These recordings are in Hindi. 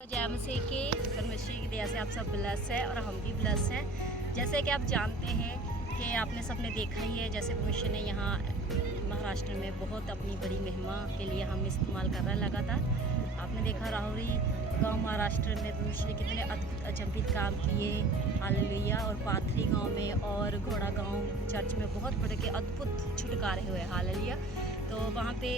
जय मसीह की परमेश्वर की दया से आप सब ब्लेस है और हम भी ब्लेस हैं। जैसे कि आप जानते हैं कि आपने सबने देखा ही है, जैसे परमेश्वर ने यहाँ महाराष्ट्र में बहुत अपनी बड़ी महिमा के लिए हम इस्तेमाल कर रहे हैं लगातार। आपने देखा राहुरी गांव महाराष्ट्र में परमेश्वर ने कितने अद्भुत अचंभित काम किए, हालेलुया। और पाथरी गांव में और घोड़ा गांव चर्च में बहुत बड़े के अद्भुत छुटकारे हुए, हालेलुया। तो वहाँ पे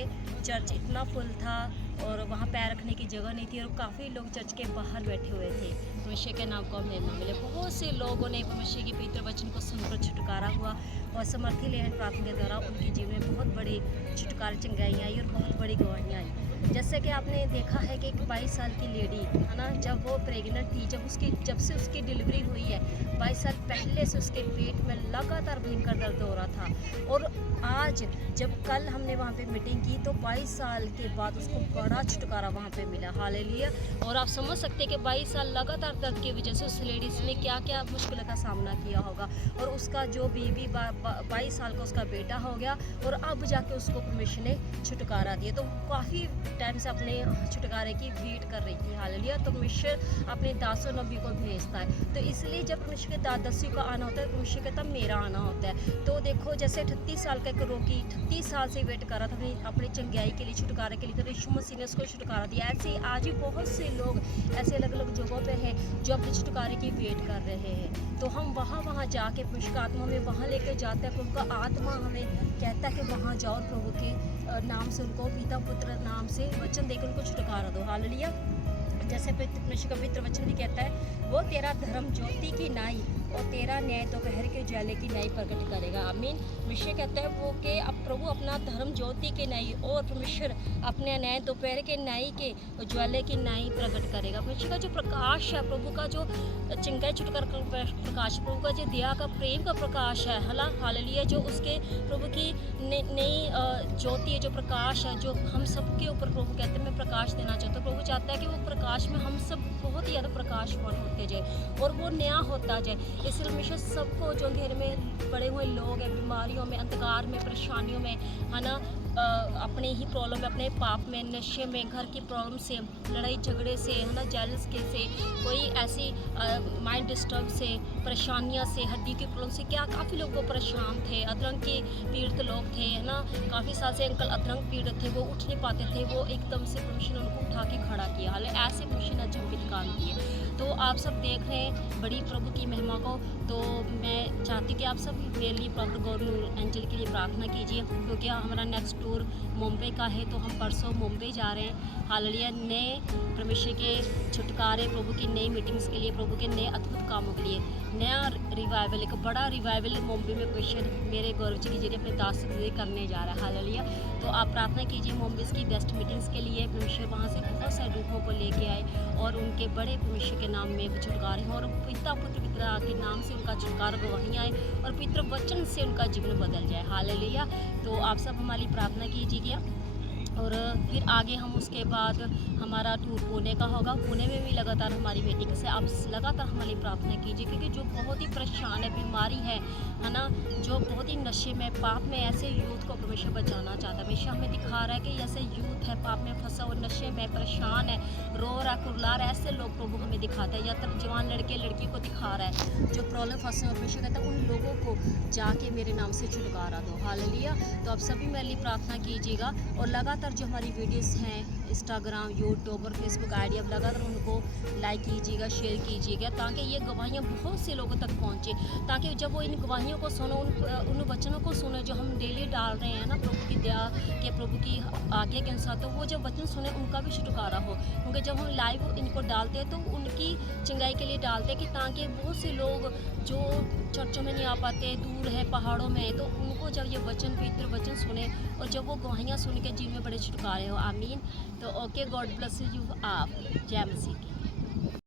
चर्च इतना फुल था और वहाँ पैर रखने की जगह नहीं थी और काफ़ी लोग चर्च के बाहर बैठे हुए थे। परमेश्वर के नाम को हम महिमा मिले। बहुत से लोगों ने परमेश्वर की पवित्र वचन को सुनकर छुटकारा हुआ और समर्थी लेहन प्रार्थना के द्वारा उनके जीवन में बहुत बड़ी छुटकारा चंगाई आई और बहुत बड़ी गवाहियाँ आई। जैसे कि आपने देखा है कि एक 22 साल की लेडी है ना, जब वो प्रेग्नेंट थी, जब से उसकी डिलीवरी हुई है, 22 साल पहले से उसके पेट में लगातार भयंकर दर्द हो रहा था। और आज जब कल हमने वहाँ पे मीटिंग की तो 22 साल के बाद उसको बड़ा छुटकारा वहाँ पे मिला, हालेलुया। और आप समझ सकते हैं कि 22 साल लगातार दर्द की वजह से उस लेडीज़ ने क्या क्या मुश्किल का सामना किया होगा। और उसका जो बेबी 22 साल का उसका बेटा हो गया और अब जाके उसको परमेश्वर ने छुटकारा दिया। तो काफ़ी टाइम से अपने छुटकारे की वेट कर रही थी, हालेलुया। तो परमेश्वर अपने दासों नबी को भेजता है। तो इसलिए जब परमेश्वर के दासों का आना होता है, परमेश्वर कहता मेरा आना होता है। तो देखो जैसे 38 साल का एक रोगी 38 साल से वेट कर रहा था अपनी चंगाई के लिए, छुटकारे के लिए, तो यीशु मसीह ने उसको छुटकारा दिया। ऐसे ही आज भी बहुत से लोग ऐसे अलग अलग जगहों पे हैं जो अपने छुटकारे की वेट कर रहे हैं। तो हम वहाँ जाके परमेश्वर का आत्मा में वहाँ लेकर जाते हैं। प्रभु का आत्मा हमें कहता है कि वहाँ जाओ, प्रभु के नाम से उनको, पिता पुत्र नाम से वचन देकर उनको छुटकारा दो, हालेलुया। जैसे परमेश्वर का पवित्र वचन भी कहता है, वो तेरा धर्म ज्योति की नाई और तेरा न्याय दोपहर के उजाले की नाई प्रकट करेगा, आमीन। परमेश्वर कहता है वो कि अब प्रभु अपना धर्म ज्योति के नाई और परमेश्वर अपने न्याय दोपहर के नाई के उजाले की नाई प्रकट करेगा। परमेश्वर का जो प्रकाश है, प्रभु का जो चिंगाई छुटकर प्रकाश, प्रभु का जो दया का प्रेम का प्रकाश है, हालेलुया। जो उसके प्रभु की नई ज्योति है, जो प्रकाश है, जो हम सबके ऊपर प्रभु कहते हैं मैं प्रकाश देना चाहता हूँ। प्रभु चाहता है कि वो प्रकाश में हम सब बहुत ही ज़्यादा प्रकाशवान होते जाए और वो नया होता जाए। इसलिए परमेश्वर सबको जो अंधेरे में पड़े हुए लोग हैं, बीमारियों में, अंधकार में, परेशानियों में, है ना, अपने ही प्रॉब्लम में, अपने पाप में, नशे में, घर की प्रॉब्लम से, लड़ाई झगड़े से, है ना, जेलस के से, कोई ऐसी माइंड डिस्टर्ब से, परेशानियां से, हड्डी की प्रॉब्लम से, क्या काफ़ी लोग वो परेशान थे, अधरंग के पीड़ित लोग थे, है ना, काफ़ी साल से अंकल अधरंग पीड़ित थे, वो उठ नहीं पाते थे, वो एकदम से परमेश्वर ने उनको उठा के खड़ा किया। हालांकि ऐसे परमेश्वर ने अचंभित काम किए। तो आप सब देख रहे हैं बड़ी प्रभु की महिमा को। तो मैं चाहती कि आप सब मेरे लिए प्रॉपर गॉड एंजल के लिए प्रार्थना कीजिए, क्योंकि हमारा नेक्स्ट टूर मुंबई का है। तो हम परसों मुंबई जा रहे हैं, हालेलुया। नए परमेश्वर के छुटकारे, प्रभु की नई मीटिंग्स के लिए, प्रभु के नए अद्भुत कामों के लिए, नया रिवाइवल, एक बड़ा रिवाइवल मुंबई में परमेश्वर मेरे गौरव जी के जरिए अपने दास से करने जा रहा है, हालेलुया। तो आप प्रार्थना कीजिए मुंबई की बेस्ट मीटिंग्स के लिए, परमेश्वर वहाँ से बहुत सारे रूपों को लेके आए और उनके बड़े परमेश्वर के नाम में छुटकारे हों और पिता पुत्र पिता के नाम से उनका छुटकारा गवाहियाँ आए और पितृ वचन से उनका जीवन बदल जाए, हालेलुया। तो आप सब हमारी प्रार्थना कीजिएगा। और फिर आगे हम उसके बाद हमारा टूर पुणे का होगा। पुणे में भी लगातार हमारी मीटिंग से आप लगातार हमारी प्रार्थना कीजिए, क्योंकि जो बहुत ही परेशान है, बीमारी है ना, जो बहुत ही नशे में, पाप में, ऐसे यूथ को परमेश्वर बचाना चाहता है। हमेशा हमें दिखा रहा है कि ऐसे यूथ है पाप में फंसा और नशे में परेशान है, रो रहा कुरला रहा है, ऐसे लोग प्रभु हमें दिखाता है। या तब जवान लड़के लड़की को दिखा रहा है जो प्रॉब्लम फंसे और परमेश्वर कहता है उन लोगों को जाके मेरे नाम से छुटकारा दो, हालेलुया। तो आप सभी मेरे लिए प्रार्थना कीजिएगा और लगातार जो हमारी वीडियोस हैं इंस्टाग्राम, यूट्यूब और फेसबुक आईडी, अब लगातार उनको लाइक कीजिएगा, शेयर कीजिएगा, ताकि ये गवाहियाँ बहुत से लोगों तक पहुँचे, ताकि जब वो इन गवाहियों को सुनो, उन वचनों को सुने जो हम डेली डाल रहे हैं ना, प्रभु की दया के, प्रभु की आज्ञा के अनुसार, तो वो जब वचन सुने उनका भी छुटकारा हो। क्योंकि जब हम लाइव इनको डालते हैं तो उनकी चंगाई के लिए डालते हैं कि ताकि बहुत से लोग जो चर्चों में नहीं आ पाते, दूर है, पहाड़ों में, तो उनको जब ये वचन, पवित्र वचन सुने और जब वो गवाहियाँ सुन के जीवन में बड़े छुटकारे हो, आमीन। तो ओके, गॉड ब्लेस यू। आप जय मसीह की।